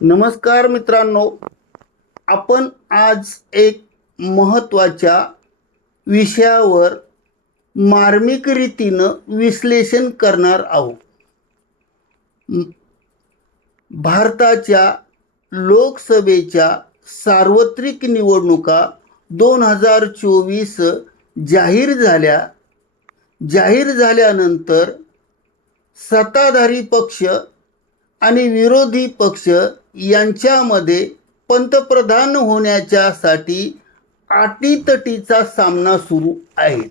नमस्कार मित्रांनो. आपण आज एक महत्त्वाच्या विषयावर मार्मिक रीतीनं विश्लेषण करणार आहोत. भारताच्या लोकसभेच्या सार्वत्रिक निवडणुका दोन हजार चोवीस जाहीर झाल्या. जाहीर झाल्यानंतर सत्ताधारी पक्ष आणि विरोधी पक्ष यांच्यामध्ये पंतप्रधान होण्याच्यासाठी अटीतटीचा सामना सुरू आहे.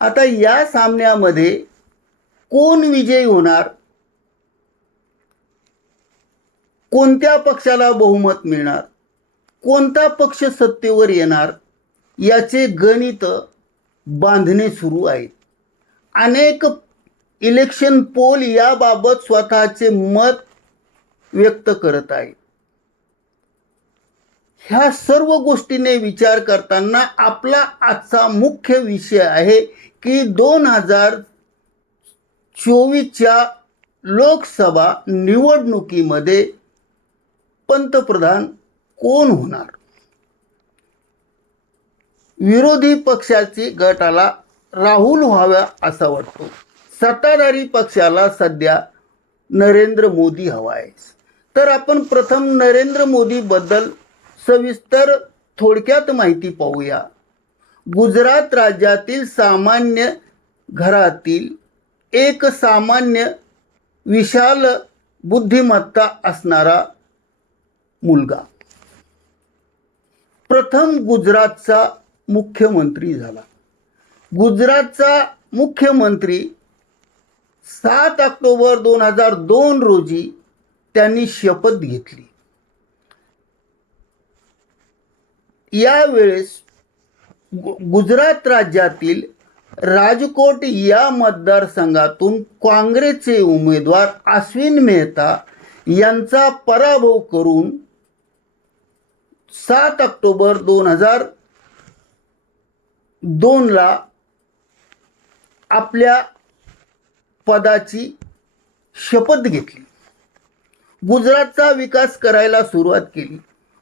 आता या सामन्यामध्ये कोण विजयी होणार? कोणत्या पक्षाला बहुमत मिळणार? कोणता पक्ष सत्तेवर येणार? याचे गणित बांधणे सुरू आहे. अनेक इलेक्शन पोल याबाबत स्वतःचे मत व्यक्त करत आहे. ह्या सर्व गोष्टीने विचार करताना आपला आजचा मुख्य विषय आहे की दोन हजार चोवीसच्या लोकसभा निवडणुकीमध्ये पंतप्रधान कोण होणार? विरोधी पक्षाची गटाला राहुल व्हाव्या असा वाटतो. सत्ताधारी पक्षाला सध्या नरेंद्र मोदी हवा आहे तर आपण प्रथम नरेंद्र मोदीबद्दल सविस्तर थोडक्यात माहिती पाहूया. गुजरात राज्यातील सामान्य घरातील एक सामान्य विशाल बुद्धिमत्ता असणारा मुलगा. प्रथम गुजरातचा मुख्यमंत्री झाला. गुजरातचा मुख्यमंत्री सात ऑक्टोबर दोन हजार दोन रोजी त्यांनी शपथ घेतली. यावेळेस गु- गुजरात राज्यातील राजकोट या मतदारसंघातून काँग्रेसचे उमेदवार अश्विन मेहता यांचा पराभव करून सात ऑक्टोबर दोन हजार दोनला आपल्या पदाची शपथ घेतली. गुजरातचा विकास करायला सुरुवात केली.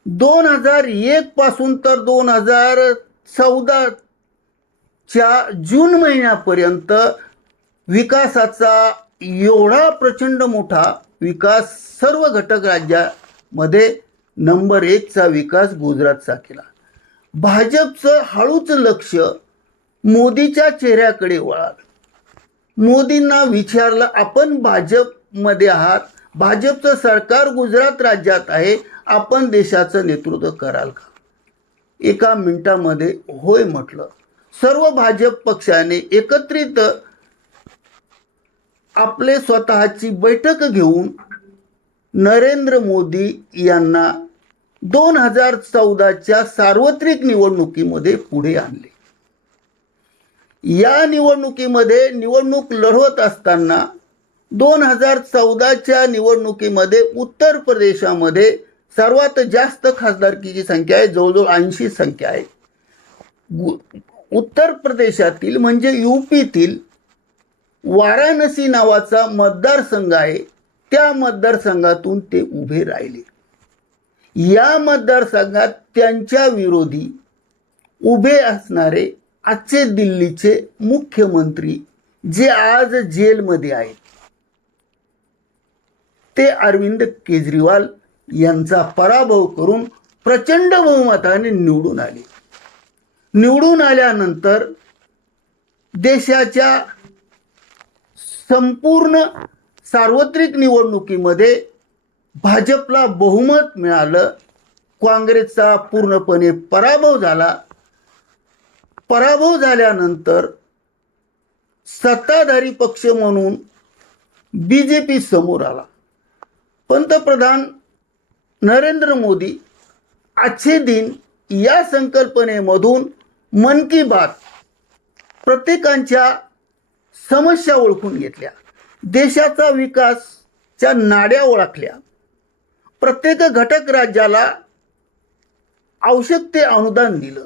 दोन हजार एक पासून तर दोन हजार चौदाच्या जून महिन्यापर्यंत विकासाचा एवढा प्रचंड मोठा विकास सर्व घटक राज्यामध्ये नंबर एकचा विकास गुजरातचा केला. भाजपचं हळूच लक्ष मोदीच्या चेहऱ्याकडे वळालं. मोदींना विचारलं आपण भाजपमध्ये आहात. भाजपचं सरकार गुजरात राज्यात आहे. आपण देशाचं नेतृत्व कराल का? एका मिनिटामध्ये होय म्हटलं. सर्व भाजप पक्षाने एकत्रित आपले स्वतःची बैठक घेऊन नरेंद्र मोदी यांना दोन हजार चौदाच्या सार्वत्रिक निवडणुकीमध्ये पुढे आणले. या निवडणुकीमध्ये निवडणूक लढवत असताना दोन हजार चौदाच्या निवडणुकीमध्ये उत्तर प्रदेशामध्ये सर्वात जास्त खासदारकीची संख्या आहे जवळजवळ ऐंशी संख्या आहे. गु- उत्तर प्रदेशातील म्हणजे यूपीतील वाराणसी नावाचा मतदारसंघ आहे. त्या मतदारसंघातून ते उभे राहिले. या मतदारसंघात त्यांच्या विरोधी उभे असणारे आजचे दिल्लीचे मुख्यमंत्री जे आज जेलमध्ये आहेत ते अरविंद केजरीवाल यांचा पराभव करून प्रचंड बहुमताने निवडून आले. निवडून आल्यानंतर देशाच्या संपूर्ण सार्वत्रिक निवडणुकीमध्ये भाजपला बहुमत मिळालं काँग्रेसचा पूर्णपणे पराभव झाला पराभव झाल्यानंतर सत्ताधारी पक्ष म्हणून बी जे पी समोर आला. पंतप्रधान नरेंद्र मोदी आजचे दिन या संकल्पनेमधून मन की बात प्रत्येकांच्या समस्या ओळखून घेतल्या. देशाचा विकासच्या नाड्या ओळखल्या. प्रत्येक घटक राज्याला आवश्यक ते अनुदान दिलं.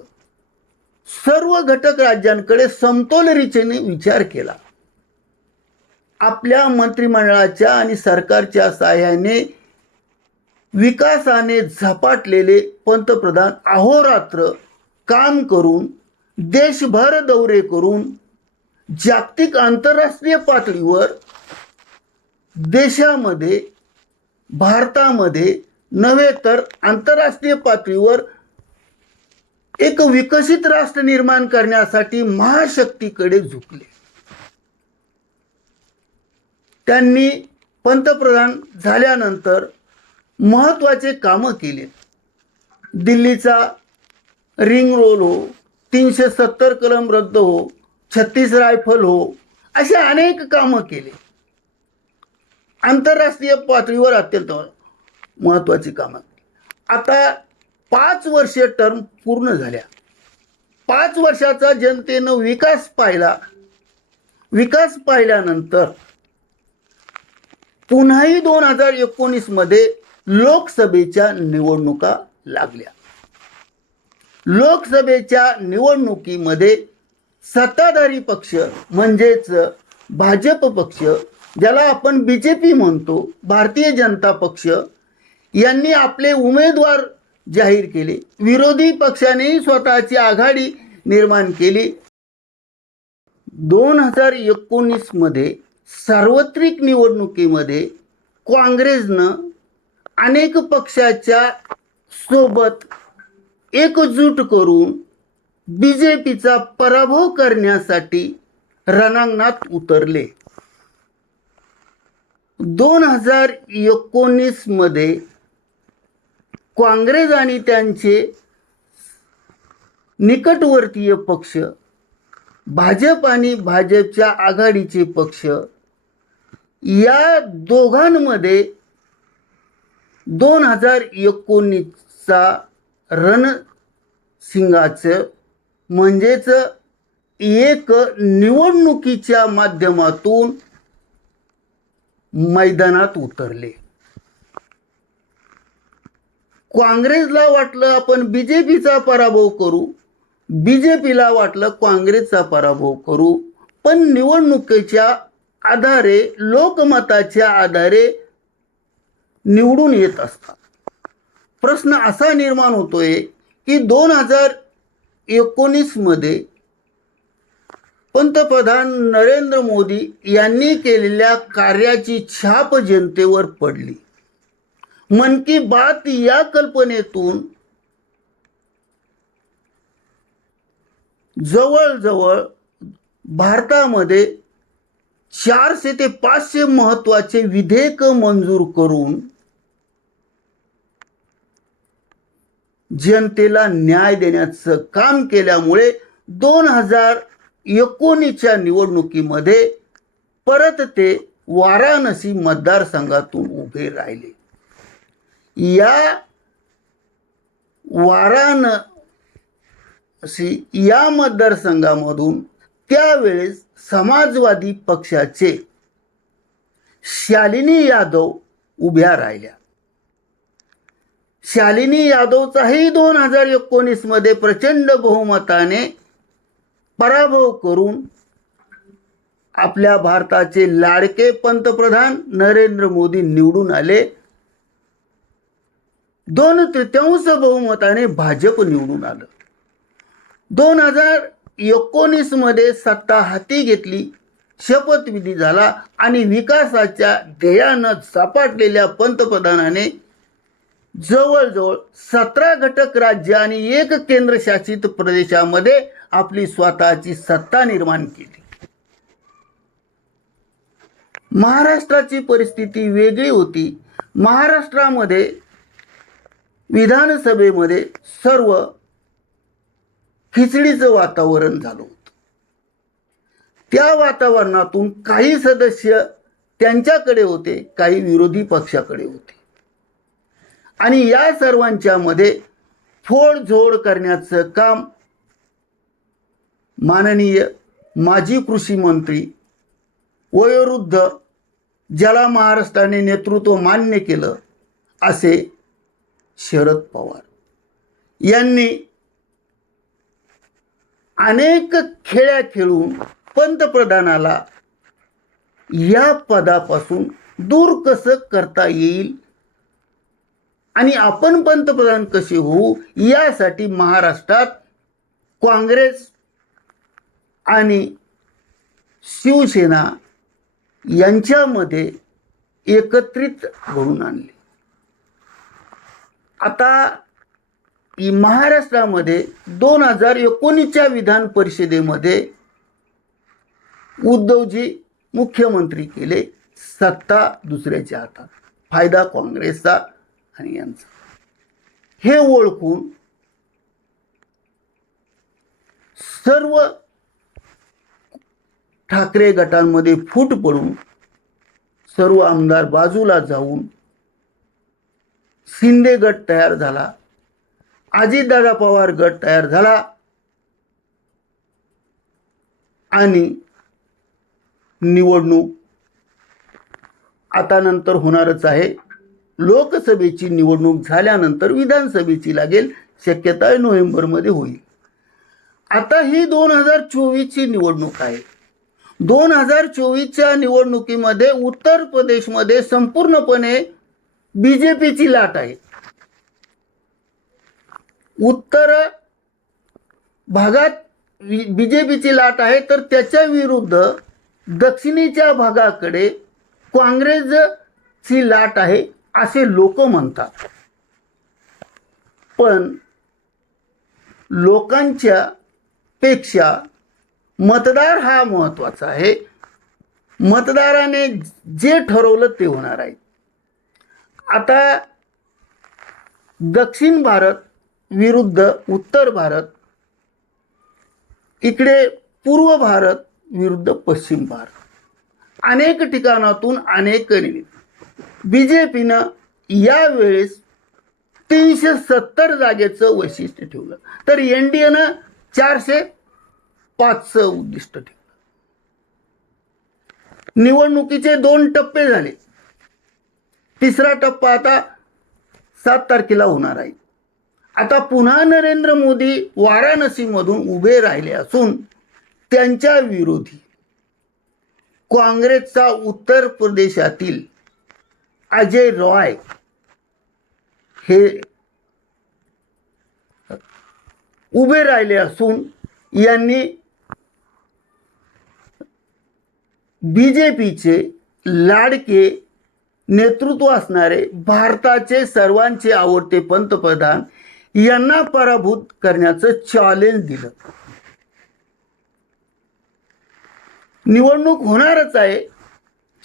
सर्व घटक राज्यांकडे समतोल रीतीने विचार केला. आपल्या मंत्रिमंडळाच्या आणि सरकारच्या सहाय्याने विकासाने झपाटलेले पंतप्रधान अहोरात्र काम करून देशभर दौरे करून जागतिक आंतरराष्ट्रीय पातळीवर देशामध्ये भारतामध्ये नव्हे तर आंतरराष्ट्रीय पातळीवर एक विकसित राष्ट्र निर्माण करण्यासाठी महाशक्तीकडे झुकले. त्यांनी पंतप्रधान झाल्यानंतर महत्त्वाचे कामं केले. दिल्लीचा रिंग रोल हो तीनशे सत्तर कलम रद्द हो छत्तीस रायफल हो असे अनेक कामं केले. आंतरराष्ट्रीय पातळीवर अत्यंत महत्त्वाची कामं. आता पाच वर्ष टर्म पूर्ण झाल्या. पाच वर्षाचा जनतेनं विकास पाहिला. विकास पाहिल्यानंतर पुन्हाही दोन हजार एकोणीसमध्ये लोकसभेच्या निवडणुका लागल्या. लोकसभेच्या निवडणुकीमध्ये सत्ताधारी पक्ष म्हणजेच भाजप पक्ष ज्याला आपण बी जे पी म्हणतो भारतीय जनता पक्ष यांनी आपले उमेदवार जाहीर केले. विरोधी पक्षानेही स्वतःची आघाडी निर्माण केली. दोन हजार एकोणीसमध्ये सार्वत्रिक निवडणुकीमध्ये काँग्रेसनं अनेक पक्षाच्या सोबत एकजूट करून बी जे पीचा पराभव करण्यासाठी रणांगणात उतरले. दोन हजार एकोणीसमध्ये काँग्रेस आणि त्यांचे निकटवर्तीय पक्ष भाजप आणि भाजपच्या आघाडीचे पक्ष या दोघांमध्ये दोन हजार एकोणीसचा रणसिंगाचं म्हणजेच एक निवडणुकीच्या माध्यमातून मैदानात उतरले. काँग्रेसला वाटलं आपण बी जे पीचा पराभव करू बी जे पीला वाटलं काँग्रेसचा पराभव करू पण निवडणुकीच्या आधारे लोकमताच्या आधारे निवडून येत असतात. प्रश्न असा निर्माण होतोय की दोन हजार एकोणीसमध्ये पंतप्रधान नरेंद्र मोदी यांनी केलेल्या कार्याची छाप जनतेवर पडली. मन की बात या कल्पनेतून जवळजवळ भारतामध्ये चारशे ते पाचशे महत्त्वाचे विधेयक मंजूर करून जनतेला न्याय देण्याचं काम केल्यामुळे दोन हजार एकोणीसच्या निवडणुकीमध्ये परत ते वाराणसी मतदारसंघातून उभे राहिले. या वाराणसी या मतदारसंघामधून त्यावेळेस समाजवादी पक्षाचे शालिनी यादव उभ्या राहिल्या. शालिनी यादवचाही दोन हजार एकोणीसमध्ये प्रचंड बहुमताने पराभव करून आपल्या भारताचे लाडके पंतप्रधान नरेंद्र मोदी निवडून आले. दोन तृतीयांश बहुमताने भाजप निवडून आलं. दोन हजार एकोणीसमध्ये सत्ता हाती घेतली शपथविधी झाला आणि विकासाच्या ध्येयानं सापाटलेल्या पंतप्रधानाने जवळजवळ सतरा घटक राज्य आणि एक केंद्रशासित प्रदेशामध्ये आपली स्वतःची सत्ता निर्माण केली. महाराष्ट्राची परिस्थिती वेगळी होती. महाराष्ट्रामध्ये विधानसभेमध्ये सर्व खिचडीचं वातावरण झालं होतं. त्या वातावरणातून काही सदस्य त्यांच्याकडे होते काही विरोधी पक्षाकडे होते. आणि या सर्वांच्या मध्ये फोडझोड करण्याचं काम माननीय माजी कृषी मंत्री वयोवृद्ध ज्याला महाराष्ट्राने नेतृत्व मान्य केलं असे शरद पवार यांनी अनेक खेळ्या खेळून पंतप्रधानाला या पदापासून दूर कसं करता येईल? आणि आपण पंतप्रधान कसे होऊ? यासाठी महाराष्ट्रात काँग्रेस आणि शिवसेना यांच्यामध्ये एकत्रित घडून आणले. आता महाराष्ट्रामध्ये दोन हजार एकोणीसच्या विधान परिषदेमध्ये उद्धवजी मुख्यमंत्री केले सत्ता दुसऱ्याच्या हातात फायदा काँग्रेसचा आणि यांचा. हे ओळखून सर्व ठाकरे गटांमध्ये फूट पडून सर्व आमदार बाजूला जाऊन शिंदे गट तयार झाला. अजितदादा पवार गट तयार झाला. आणि निवडणूक आता नंतर होणारच आहे. लोकसभेची निवडणूक झाल्यानंतर विधानसभेची लागेल. शक्यता नोव्हेंबरमध्ये होईल. आता ही दोन हजार चोवीसची निवडणूक आहे. दोन हजार चोवीसच्या निवडणुकीमध्ये उत्तर प्रदेशमध्ये संपूर्णपणे बी जे पीची लाट आहे. उत्तर भागात बी जे पीची लाट आहे तर त्याच्या विरुद्ध दक्षिणेच्या भागाकडे काँग्रेसची लाट आहे असे लोक म्हणतात. पण लोकांच्या पेक्षा मतदार हा महत्त्वाचा आहे. मतदाराने जे ठरवलं ते होणार आहे. आता दक्षिण भारत विरुद्ध उत्तर भारत इकडे पूर्व भारत विरुद्ध पश्चिम भारत. अनेक ठिकाणातून अनेक बी जे पीनं यावेळेस तीनशे सत्तर जागेचं वैशिष्ट्य ठेवलं. तर एन डी एनं चारशे पाचचं उद्दिष्ट ठेवलं. निवडणुकीचे दोन टप्पे झाले. तिसरा टप्पा आता सात तारखेला होणार आहे. आता पुन्हा नरेंद्र मोदी वाराणसीमधून उभे राहिले असून त्यांच्या विरोधी काँग्रेसचा उत्तर प्रदेशातील अजय रॉय हे उभे राहिले असून यांनी बी जे पीचे लाडके नेतृत्व असणारे भारताचे सर्वांचे आवडते पंतप्रधान यांना पराभूत करण्याचं चॅलेंज दिलं. निवडणूक होणारच आहे.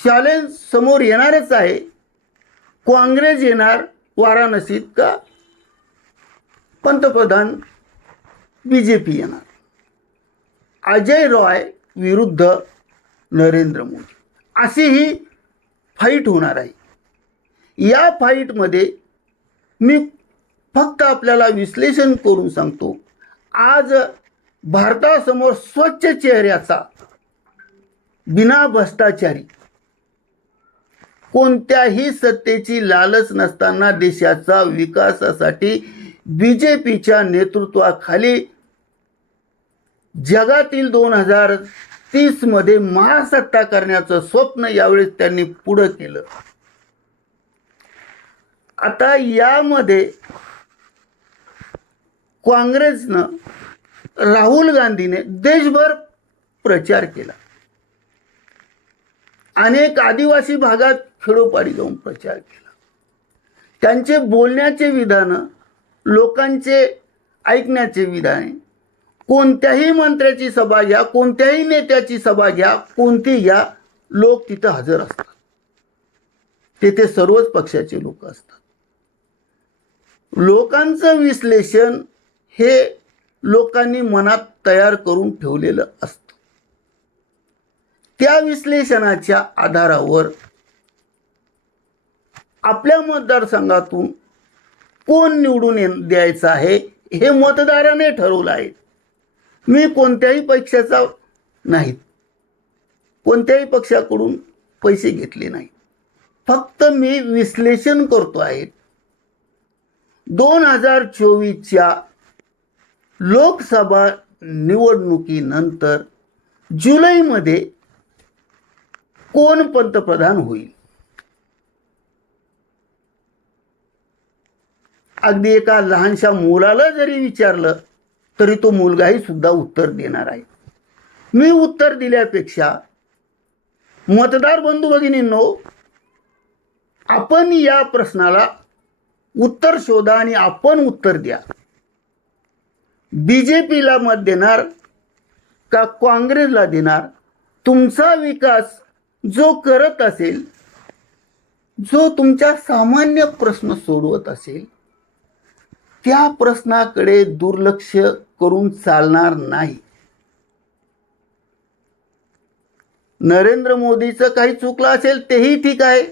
चॅलेंज समोर येणारच आहे. काँग्रेस येणार वाराणसीत का? पंतप्रधान बी जे पी येणार. अजय रॉय विरुद्ध नरेंद्र मोदी. अशी ही फाईट होणार आहे. या फाईटमध्ये मी फक्त आपल्याला विश्लेषण करून सांगतो. आज भारतासमोर स्वच्छ चेहऱ्याचा बिना भ्रष्टाचारी कोणत्याही सत्तेची लालच नसताना देशाचा विकासासाठी बी जे पीच्या नेतृत्वाखाली जगातील दोन हजार तीसमध्ये महासत्ता करण्याचं स्वप्न यावेळेस त्यांनी पुढं केलं. आता यामध्ये काँग्रेसनं राहुल गांधीने देशभर प्रचार केला. अनेक आदिवासी भागात खेडोपाडी जाऊन प्रचार केला. त्यांचे बोलण्याचे विधानं लोकांचे ऐकण्याचे विधाने कोणत्याही मंत्र्याची सभा घ्या कोणत्याही नेत्याची सभा घ्या कोणती घ्या लोक तिथं हजर असतात. तेथे सर्वच पक्षाचे लोक असतात. लोकांचं विश्लेषण हे लोकांनी मनात तयार करून ठेवलेलं असतं. त्या विश्लेषणाच्या आधारावर आपल्या मतदारसंघातून कोण निवडून द्यायचं आहे हे मतदाराने ठरवलं आहे. मी कोणत्याही पक्षाचा नाही. कोणत्याही पक्षाकडून पैसे घेतले नाही. फक्त मी विश्लेषण करतो आहे. दोन हजार चोवीसच्या लोकसभा निवडणुकीनंतर जुलैमध्ये कोण पंतप्रधान होईल? अगदी एका लहानशा मुलाला जरी विचारलं तरी तो मुलगाही सुद्धा उत्तर देणार आहे. मी उत्तर दिल्यापेक्षा मतदार बंधू भगिनींनो आपण या प्रश्नाला उत्तर शोधा आणि आपण उत्तर द्या. बी जे पीला मत देणार का काँग्रेसला देणार? तुमचा विकास जो करत असेल जो तुमच्या सामान्य प्रश्न सोडवत असेल त्या प्रश्नाकडे दुर्लक्ष करून चालणार नाही. नरेंद्र मोदीचं काही चुकलं असेल तेही ठीक आहे.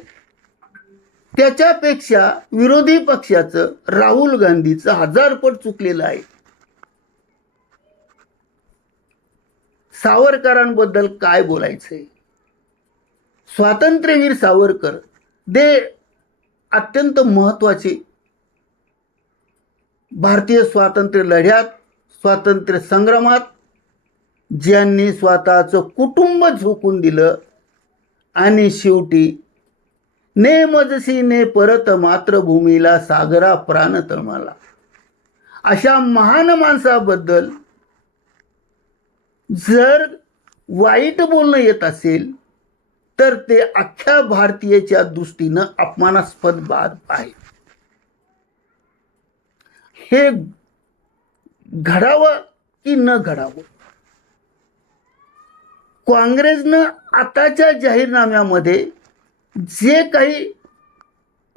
त्याच्यापेक्षा विरोधी पक्षाचं राहुल गांधीचं हजारपट चुकलेलं आहे. सावरकरांबद्दल काय बोलायचंय स्वातंत्र्यवीर सावरकर दे अत्यंत महत्त्वाचे भारतीय स्वातंत्र्य लढ्यात स्वातंत्र्य संग्रामात ज्यांनी स्वतःचं कुटुंब झोकून दिलं आणि शेवटी ने मजसी ने परत मातृभूमीला सागरा प्राण तळमाला. अशा महान माणसाबद्दल जर वाईट बोलणं येत असेल तर ते अख्ख्या भारतीयच्या दृष्टीनं अपमानास्पद बाब आहे. हे घडावं की न घडावं? काँग्रेसनं आताच्या जाहीरनाम्यामध्ये जे काही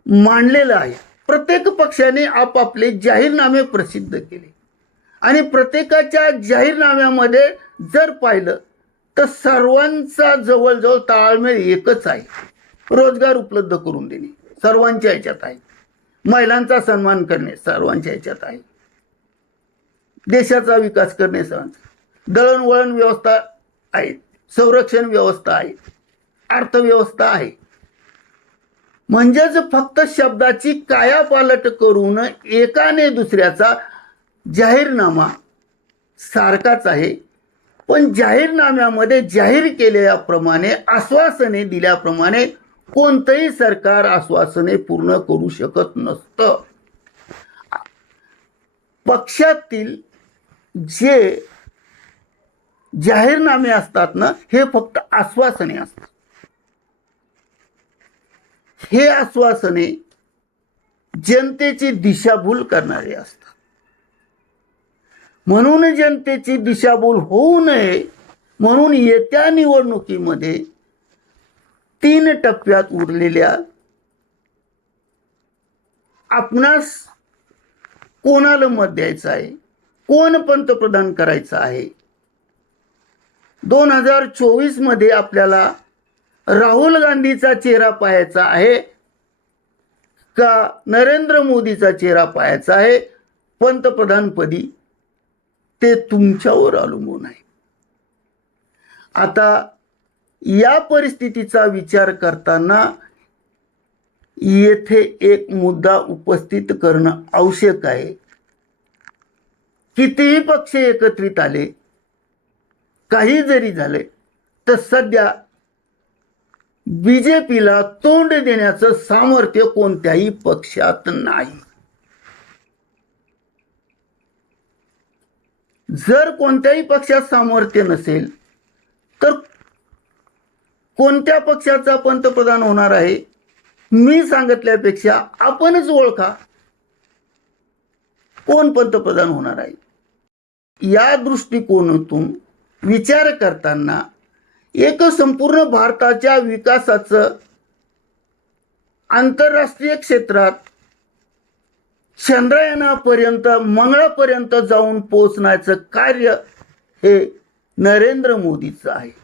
मांडलेलं आहे प्रत्येक पक्षाने आपापले जाहीरनामे प्रसिद्ध केले. आणि प्रत्येकाच्या जाहीरनाम्यामध्ये जर पाहिलं तर सर्वांचा जवळजवळ ताळमेळ एकच आहे. रोजगार उपलब्ध करून देणे सर्वांच्या ह्याच्यात आहे. महिलांचा सन्मान करणे सर्वांच्या ह्याच्यात आहे. देशाचा विकास करणे दळणवळण व्यवस्था आहे. संरक्षण व्यवस्था आहे. अर्थव्यवस्था आहे. म्हणजेच फक्त शब्दाची कायापालट करून एकाने दुसऱ्याचा जाहीरनामा सारखाच आहे. पण जाहीरनाम्यामध्ये जाहीर केल्याप्रमाणे आश्वासने दिल्याप्रमाणे कोणतंही सरकार आश्वासने पूर्ण करू शकत नसतं. पक्षातील जे जाहीरनामे असतात ना हे फक्त आश्वासने असतात. हे आश्वासने जनतेची दिशाभूल करणारे असतात. म्हणून जनतेची दिशाभूल होऊ नये म्हणून येत्या निवडणुकीमध्ये तीन टप्प्यात उरलेल्या आपणास कोणाला मत द्यायचं आहे? कोण पंतप्रधान करायचं आहे? दोन हजार चोवीसमध्ये आपल्याला राहुल गांधीचा चेहरा पाहायचा आहे का नरेंद्र मोदीचा चेहरा पाहायचा आहे? पंतप्रधानपदी ते तुमच्यावर अवलंबून आहे. आता या परिस्थितीचा विचार करताना येथे एक मुद्दा उपस्थित करणं आवश्यक आहे. कितीही पक्ष एकत्रित आले काही जरी झाले तर सध्या बी जे पीला तोंड देण्याचं सामर्थ्य कोणत्याही पक्षात नाही. जर कोणत्याही पक्षात सामर्थ्य नसेल तर कोणत्या पक्षाचा पंतप्रधान होणार आहे मी सांगितल्यापेक्षा आपणच ओळखा कोण पंतप्रधान होणार आहे. या दृष्टिकोनातून विचार करताना एक संपूर्ण भारताच्या विकासाचं आंतरराष्ट्रीय क्षेत्रात चंद्रयानापर्यंत मंगळापर्यंत जाऊन पोचण्याचं कार्य हे नरेंद्र मोदीचं आहे.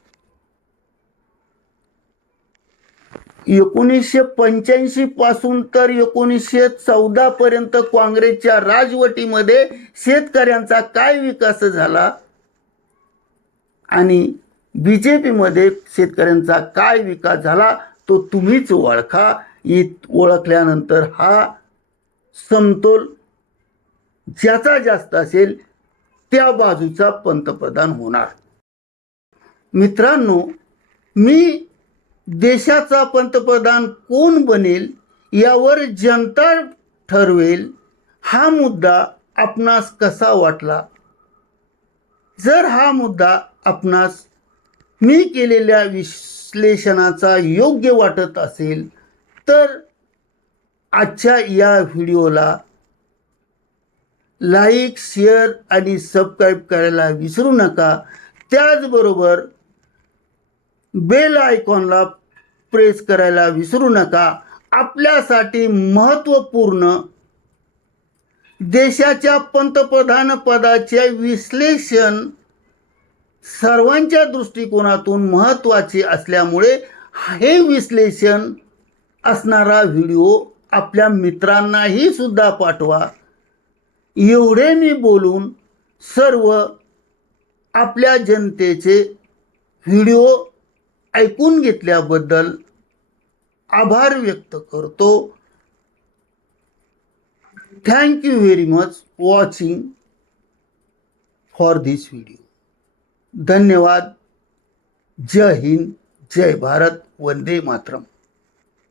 एकोणीसशे पंच्याऐंशी पासून तर एकोणीसशे चौदा पर्यंत काँग्रेसच्या राजवटीमध्ये शेतकऱ्यांचा काय विकास झाला? आणि बी जे पीमध्ये शेतकऱ्यांचा काय विकास झाला? तो तुम्हीच ओळखा. इ ओळखल्यानंतर हा समतोल ज्याचा जास्त असेल त्या बाजूचा पंतप्रधान होणार. मित्रांनो मी देशाचा पंतप्रधान कोण बनेल यावर जनता ठरवेल हा मुद्दा आपणास कसा वाटला? जर हा मुद्दा आपणास मी केलेल्या विश्लेषणाचा योग्य वाटत असेल तर आजच्या या व्हिडिओला लाईक शेअर आणि सबस्क्राईब करायला विसरू नका. त्याचबरोबर बेल आयकॉनला प्रेस करायला विसरू नका. आपल्यासाठी महत्त्वपूर्ण देशाच्या पंतप्रधान पदाचे विश्लेषण सर्वांच्या दृष्टिकोनातून महत्त्वाचे असल्यामुळे हे विश्लेषण असणारा व्हिडिओ आपल्या मित्रांनाही सुद्धा पाठवा. एवढे मी बोलून सर्व आपल्या जनतेचे व्हिडिओ ऐकून घेतल्याबद्दल आभार व्यक्त करतो. Thank you very much watching for this video धन्यवाद. जय हिंद. जय भारत. वंदे मातरम.